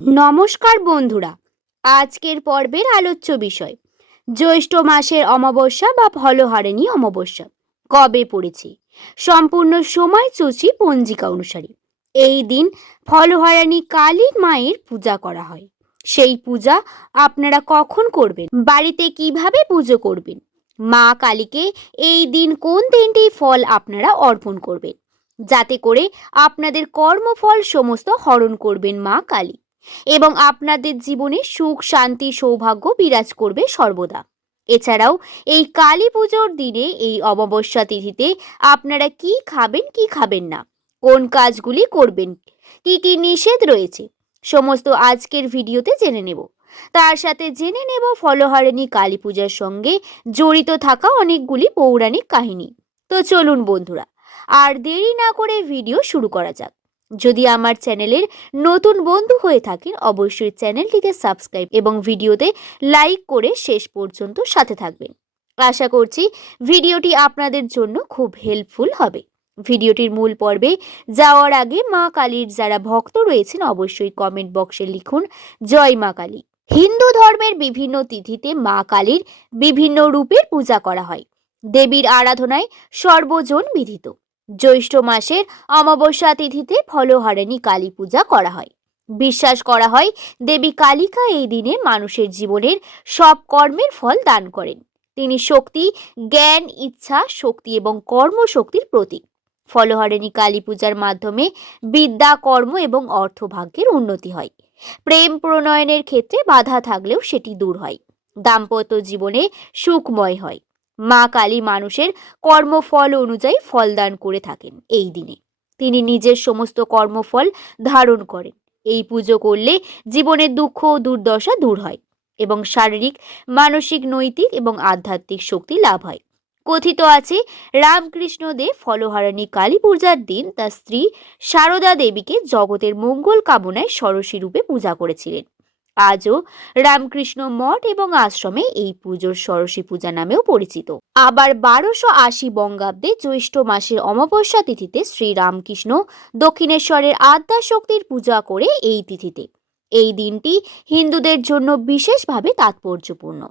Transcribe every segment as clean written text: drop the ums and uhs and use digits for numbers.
নমস্কার বন্ধুরা, আজকের পর্বের আলোচ্য বিষয় জ্যৈষ্ঠ মাসের অমাবস্যা বা ফলহারিণী অমাবস্যা কবে পড়েছে। সম্পূর্ণ সময়সূচি পঞ্জিকা অনুসারে এই দিন ফলহারিণী কালীর মায়ের পূজা করা হয়। সেই পূজা আপনারা কখন করবেন, বাড়িতে কিভাবে পুজো করবেন, মা কালীকে এই দিন কোন তিনটি ফল আপনারা অর্পণ করবেন, যাতে করে আপনাদের কর্মফল সমস্ত হরণ করবেন মা কালী এবং আপনাদের জীবনে সুখ শান্তি সৌভাগ্য বিরাজ করবে সর্বদা। এছাড়াও এই কালী পুজোর দিনে এই অমাবস্যা তিথিতে আপনারা কি খাবেন কি খাবেন না, কোন কাজগুলি করবেন, কি কি নিষেধ রয়েছে, সমস্ত আজকের ভিডিওতে জেনে নেব। তার সাথে জেনে নেব ফলহারিণী কালী পূজার সঙ্গে জড়িত থাকা অনেকগুলি পৌরাণিক কাহিনী। তো চলুন বন্ধুরা, আর দেরি না করে ভিডিও শুরু করা যাক। যদি আমার চ্যানেলের নতুন বন্ধু হয়ে থাকেন অবশ্যই চ্যানেলটিকে সাবস্ক্রাইব এবং ভিডিওতে লাইক করে শেষ পর্যন্ত সাথে থাকবেন। আশা করছি ভিডিওটি আপনাদের জন্য খুব হেল্পফুল হবে। ভিডিওটির মূল পর্বে যাওয়ার আগে মা কালীর যারা ভক্ত রয়েছেন অবশ্যই কমেন্ট বক্সে লিখুন জয় মা কালী। হিন্দু ধর্মের বিভিন্ন তিথিতে মা কালীর বিভিন্ন রূপের পূজা করা হয়। দেবীর আরাধনায় সর্বজন বিদিত জ্যৈষ্ঠ মাসের অমাবস্যা তিথিতে ফলহারিণী কালী পূজা করা হয়। বিশ্বাস করা হয় দেবী কালিকা এই দিনে মানুষের জীবনের সব কর্মের ফল দান করেন। তিনি শক্তি, জ্ঞান, ইচ্ছা শক্তি এবং কর্মশক্তির প্রতীক। ফলহারিণী কালী পূজার মাধ্যমে বিদ্যা, কর্ম এবং অর্থভাগ্যের উন্নতি হয়। প্রেম প্রণয়নের ক্ষেত্রে বাধা থাকলেও সেটি দূর হয়। দাম্পত্য জীবনে সুখময় হয়। মা কালী মানুষের কর্মফল অনুযায়ী ফলদান করে থাকেন এই দিনে। তিনি নিজের সমস্ত কর্মফল ধারণ করেন। এই পুজো করলে জীবনের দুঃখ ও দুর্দশা দূর হয় এবং শারীরিক, মানসিক, নৈতিক এবং আধ্যাত্মিক শক্তি লাভ হয়। কথিত আছে রামকৃষ্ণ দেব ফলহারিণী কালী পূজার দিন তার স্ত্রী সারদা দেবীকে জগতের মঙ্গল কামনায় ষোড়শী রূপে পূজা করেছিলেন। আজও রামকৃষ্ণ মঠ এবং আশ্রমে এই পুজোর ষোড়শী পূজা নামেও পরিচিত। আবার 1280 বঙ্গাব্দে জ্যৈষ্ঠ মাসের অমাবস্যা তিথিতে শ্রী রামকৃষ্ণ দক্ষিণেশ্বরের আদ্যা শক্তির পূজা করে এই তিথিতে। এই দিনটি হিন্দুদের জন্য বিশেষভাবে তাৎপর্যপূর্ণ।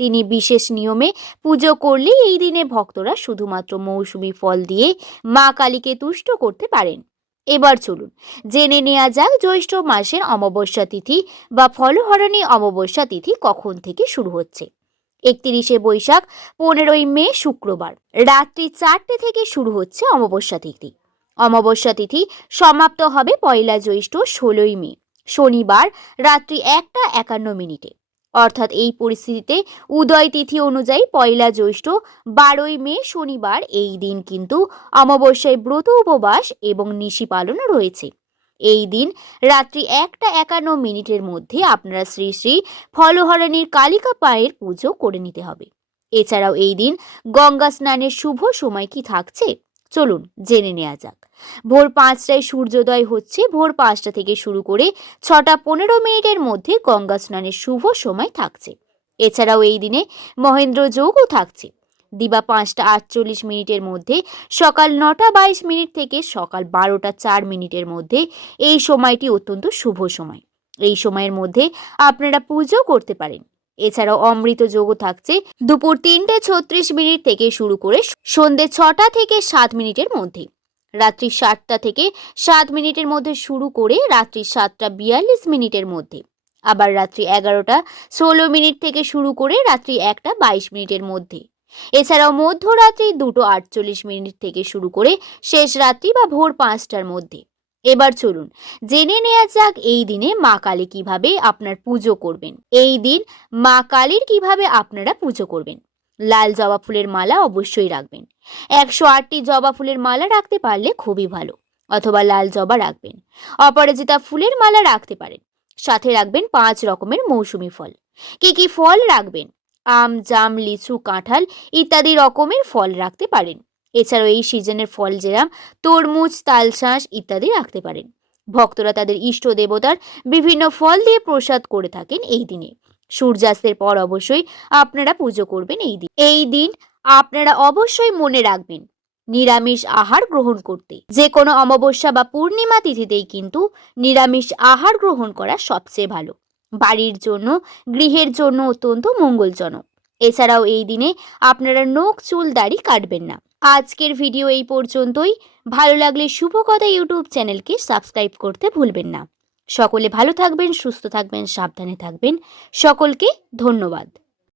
তিনি বিশেষ নিয়মে পুজো করলে এই দিনে ভক্তরা শুধুমাত্র মৌসুমী ফল দিয়ে মা কালীকে তুষ্ট করতে পারেন। এবার চলুন জেনে নেওয়া যাক জ্যৈষ্ঠ মাসের অমাবস্যা তিথি বা ফলহারিণী অমাবস্যা তিথি কখন থেকে শুরু হচ্ছে। 31শে বৈশাখ 15ই মে শুক্রবার রাত্রি 4টে থেকে শুরু হচ্ছে অমাবস্যা তিথি। অমাবস্যা তিথি সমাপ্ত হবে পয়লা জ্যৈষ্ঠ 16ই মে শনিবার রাত্রি 1টা 51 মিনিটে। অর্থাৎ এই পরিস্থিতিতে উদয় তিথি অনুযায়ী পয়লা জ্যৈষ্ঠ 12ই মে শনিবার এই দিন কিন্তু অমাবস্যায় ব্রত উপবাস এবং নিশি পালন রয়েছে। এই দিন রাত্রি 1টা 51 মিনিটের মধ্যে আপনারা শ্রী শ্রী ফলহারিণীর কালিকা পায়ের পুজো করে নিতে হবে। এছাড়াও এই দিন গঙ্গা স্নানের শুভ সময় কি থাকছে চলুন জেনে নেওয়া যাক। ভোর 5টায় সূর্যোদয় হচ্ছে। ভোর 5টা থেকে শুরু করে 6টা 15 মিনিটের মধ্যে গঙ্গা স্নানের শুভ সময় থাকছে। এছাড়াও এই দিনে মহেন্দ্র যোগও থাকছে। দিবা 5টা 48 মিনিটের মধ্যে সকাল 9টা 22 মিনিট থেকে সকাল 12টা 4 মিনিটের মধ্যে এই সময়টি অত্যন্ত শুভ সময়। এই সময়ের মধ্যে আপনারা পুজো করতে পারেন। এছাড়াও অমৃত যোগও থাকছে দুপুর 3টে 36 মিনিট থেকে শুরু করে সন্ধ্যে 6টা থেকে 7 মিনিটের মধ্যে। রাত্রি 7টা থেকে 7 মিনিটের মধ্যে শুরু করে রাত্রি 7টা 42 মিনিটের মধ্যে। আবার রাত্রি 11টা 16 মিনিট থেকে শুরু করে রাত্রি 1টা 22 মিনিটের মধ্যে। এছাড়াও মধ্যরাত্রি 2টো 48 মিনিট থেকে শুরু করে শেষ রাত্রি বা ভোর 5টার মধ্যে। এবার চলুন জেনে নেওয়া যাক এই দিনে মা কালী কিভাবে আপনার পুজো করবেন। এই দিন মা কালীর কিভাবে আপনারা পুজো করবেন। লাল জবা ফুলের মালা অবশ্যই রাখবেন। 108টি জবা ফুলের মালা রাখতে পারলে খুবই ভালো, অথবা লাল জবা রাখবেন। অপরাজিতা ফুলের মালা রাখতে পারেন। সাথে রাখবেন 5 রকমের মৌসুমী ফল। কি কি ফল রাখবেন? আম, জাম, লিচু, কাঁঠাল ইত্যাদি রকমের ফল রাখতে পারেন। এছাড়াও এই সিজনের ফল যেরাম তরমুজ, তালশাঁস ইত্যাদি রাখতে পারেন। ভক্তরা তাদের ইষ্ট দেবতার বিভিন্ন ফল দিয়ে প্রসাদ করে থাকেন এই দিনে। সূর্যাস্তের পর অবশ্যই আপনারা পুজো করবেন এই দিন। এই দিন আপনারা অবশ্যই মনে রাখবেন নিরামিষ আহার গ্রহণ করতে। যে কোনো অমাবস্যা বা পূর্ণিমা তিথিতেই কিন্তু নিরামিষ আহার গ্রহণ করা সবচেয়ে ভালো, বাড়ির জন্য, গৃহের জন্য অত্যন্ত মঙ্গলজনক। এছাড়াও এই দিনে আপনারা নখ চুল দাড়ি কাটবেন না। আজকের ভিডিও এই পর্যন্তই। ভালো লাগলে শুভকথা ইউটিউব চ্যানেলকে সাবস্ক্রাইব করতে ভুলবেন না। সকলে ভালো থাকবেন, সুস্থ থাকবেন, সাবধানে থাকবেন। সকলকে ধন্যবাদ।